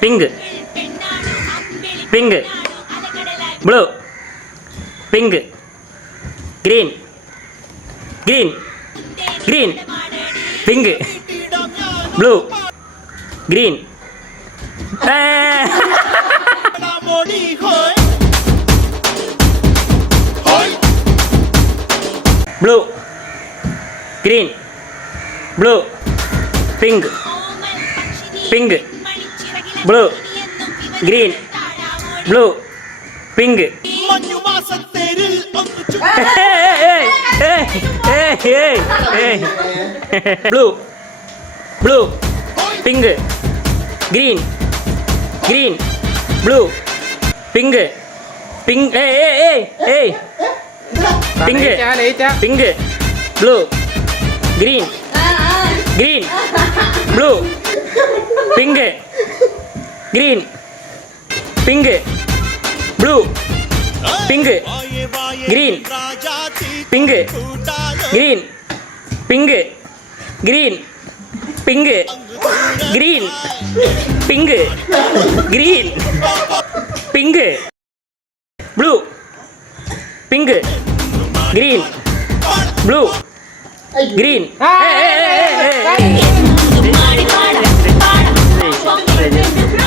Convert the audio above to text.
pink pink blue pink green green green pink blue green blue green blue pink pink blue green blue pink blue blue pink green green blue pink pink pink pink blue green green blue pink green pink blue pink green pink green pink green pink green pink green pink blue pink green blue green